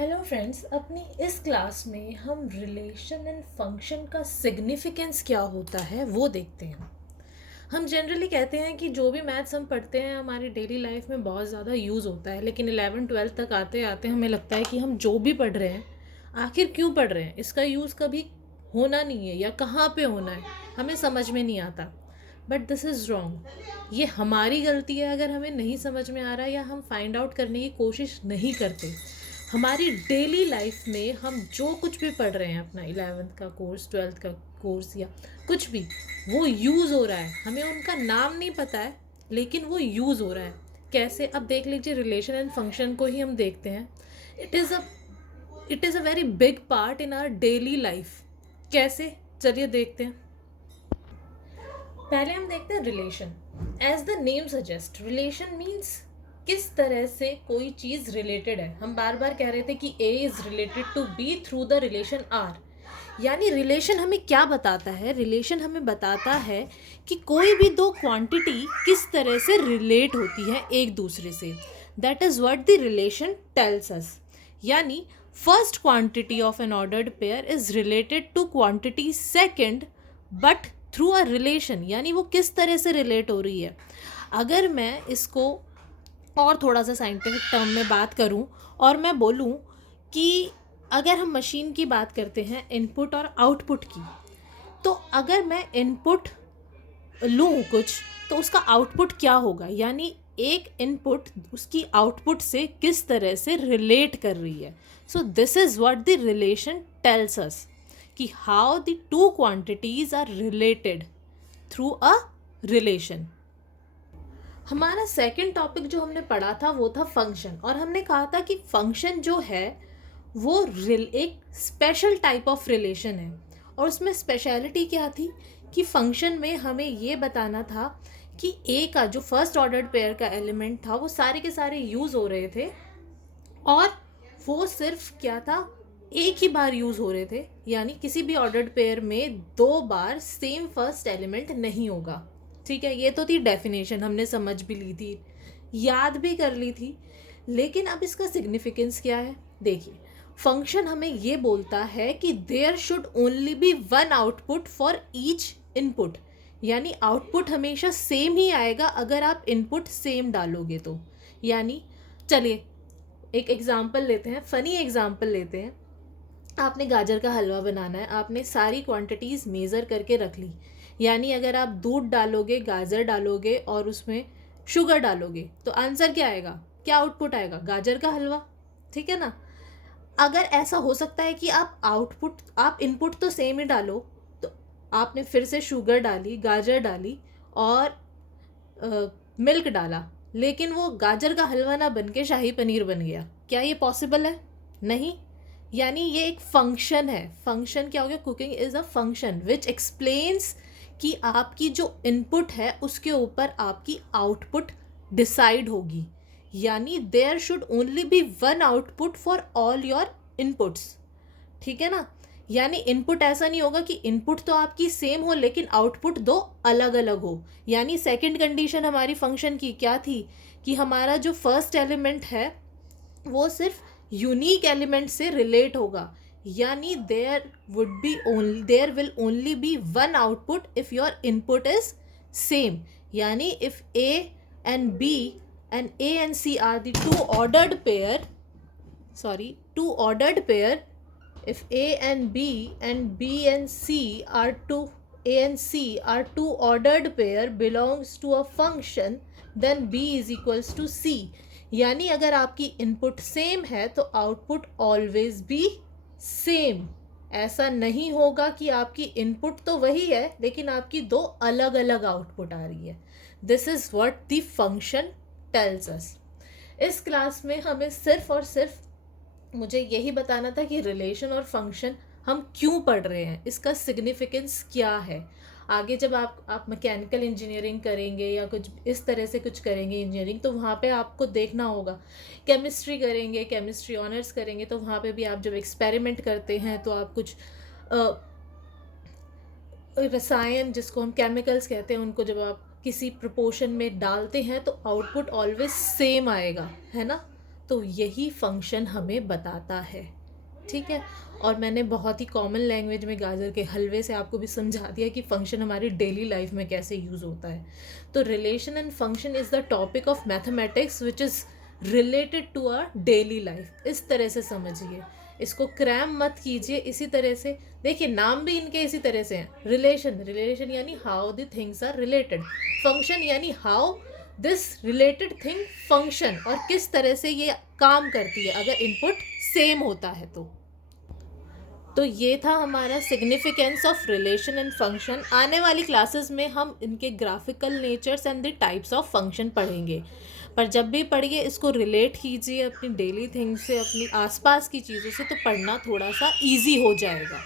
Hello friends, अपनी इस class में हम रिलेशन एंड फंक्शन का सिग्निफिकेंस क्या होता है वो देखते हैं। हम जनरली कहते हैं कि जो भी मैथ्स हम पढ़ते हैं हमारी डेली लाइफ में बहुत ज़्यादा यूज़ होता है, लेकिन 11-12 तक आते आते हमें लगता है कि हम जो भी पढ़ रहे हैं आखिर क्यों पढ़ रहे हैं, इसका यूज़ कभी होना नहीं है या कहाँ पे होना है हमें समझ में नहीं आता। But this is wrong. ये हमारी गलती है अगर हमें नहीं समझ में आ रहा या हम फाइंड आउट करने की कोशिश नहीं करते। हमारी डेली लाइफ में हम जो कुछ भी पढ़ रहे हैं, अपना 11th का कोर्स, 12th का कोर्स या कुछ भी, वो यूज़ हो रहा है। हमें उनका नाम नहीं पता है लेकिन वो यूज़ हो रहा है। कैसे? अब देख लीजिए, रिलेशन एंड फंक्शन को ही हम देखते हैं। It is a it is a very big part in our daily life. कैसे? चलिए देखते हैं। पहले हम देखते हैं relation. As the name suggest, relation means किस तरह से कोई चीज़ रिलेटेड है। हम बार बार कह रहे थे कि A is related to B through the relation R. यानी रिलेशन हमें क्या बताता है? रिलेशन हमें बताता है कि कोई भी दो क्वांटिटी किस तरह से रिलेट होती है एक दूसरे से। That is what the relation tells us. यानी first quantity of an ordered pair is related to quantity second but through a relation. यानी वो किस तरह से रिलेट हो रही है। अगर मैं इसको और थोड़ा सा साइंटिफिक टर्म में बात करूं और मैं बोलूं कि अगर हम मशीन की बात करते हैं, इनपुट और आउटपुट की, तो अगर मैं इनपुट लूँ कुछ तो उसका आउटपुट क्या होगा। यानी एक इनपुट उसकी आउटपुट से किस तरह से रिलेट कर रही है। So this is what the relation tells us कि how the two quantities are related through a relation. हमारा सेकंड टॉपिक जो हमने पढ़ा था वो था फंक्शन, और हमने कहा था कि फंक्शन जो है वो एक स्पेशल टाइप ऑफ रिलेशन है। और उसमें स्पेशलिटी क्या थी कि फंक्शन में हमें ये बताना था कि ए का जो फर्स्ट ऑर्डर्ड पेयर का एलिमेंट था वो सारे के सारे यूज़ हो रहे थे, और वो सिर्फ क्या था, एक ही बार यूज़ हो रहे थे। यानी किसी भी ऑर्डर्ड पेयर में दो बार सेम फर्स्ट एलिमेंट नहीं होगा। ठीक है, ये तो थी डेफिनेशन, हमने समझ भी ली थी, याद भी कर ली थी। लेकिन अब इसका सिग्निफिकेंस क्या है? देखिए, फंक्शन हमें ये बोलता है कि there should only be one output for each input. यानी आउटपुट हमेशा सेम ही आएगा अगर आप इनपुट सेम डालोगे तो। यानी चलिए एक एग्जाम्पल लेते हैं, फ़नी एग्जाम्पल लेते हैं। आपने गाजर का हलवा बनाना है, आपने सारी क्वांटिटीज़ मेज़र करके रख ली। यानी अगर आप दूध डालोगे, गाजर डालोगे और उसमें शुगर डालोगे तो आंसर क्या आएगा? क्या आउटपुट आएगा? गाजर का हलवा। ठीक है ना? अगर ऐसा हो सकता है कि आप इनपुट तो सेम ही डालो, तो आपने फिर से शुगर डाली, गाजर डाली और मिल्क डाला, लेकिन वो गाजर का हलवा ना बन के शाही पनीर बन गया। क्या ये पॉसिबल है? नहीं। यानी ये एक फंक्शन है। फंक्शन क्या हो गया? Cooking is a function which explains कि आपकी जो इनपुट है उसके ऊपर आपकी आउटपुट डिसाइड होगी। यानी there should only be one output for all your inputs. ठीक है ना? यानी इनपुट ऐसा नहीं होगा कि इनपुट तो आपकी सेम हो लेकिन आउटपुट दो अलग अलग हो। यानी सेकंड कंडीशन हमारी फंक्शन की क्या थी कि हमारा जो फर्स्ट एलिमेंट है वो सिर्फ यूनिक एलिमेंट से रिलेट होगा। यानी there will only be one output if your input is same. यानी if A and C are the two ordered pair, if B and C are two ordered pair belongs to a function, then B is equals to C। यानी अगर आपकी input same है तो output always be same. ऐसा नहीं होगा कि आपकी इनपुट तो वही है लेकिन आपकी दो अलग अलग आउटपुट आ रही है। This is what the function tells us. इस क्लास में हमें सिर्फ और सिर्फ मुझे यही बताना था कि रिलेशन और फंक्शन हम क्यों पढ़ रहे हैं, इसका सिग्निफिकेंस क्या है। आगे जब आप मैकेनिकल इंजीनियरिंग करेंगे या कुछ इस तरह से कुछ करेंगे इंजीनियरिंग, तो वहाँ पे आपको देखना होगा। केमिस्ट्री करेंगे, केमिस्ट्री ऑनर्स करेंगे, तो वहाँ पे भी आप जब एक्सपेरिमेंट करते हैं तो आप कुछ रसायन, जिसको हम केमिकल्स कहते हैं, उनको जब आप किसी प्रोपोर्शन में डालते हैं तो आउटपुट ऑलवेज सेम आएगा, है ना? तो यही फंक्शन हमें बताता है, ठीक है। और मैंने बहुत ही कॉमन लैंग्वेज में गाजर के हलवे से आपको भी समझा दिया कि फंक्शन हमारी डेली लाइफ में कैसे यूज़ होता है। तो relation and function is the topic of mathematics which is related to our daily life. इस तरह से समझिए, इसको क्रैम मत कीजिए। इसी तरह से देखिए, नाम भी इनके इसी तरह से हैं। रिलेशन, रिलेशन यानी how the things are related. Function यानी how this related thing function, और किस तरह से ये काम करती है अगर इनपुट सेम होता है तो ये था हमारा significance of relation and function. आने वाली क्लासेस में हम इनके graphical natures and the types of function पढ़ेंगे। पर जब भी पढ़िए इसको रिलेट कीजिए अपनी डेली थिंग्स से, अपनी आसपास की चीज़ों से, तो पढ़ना थोड़ा सा इजी हो जाएगा।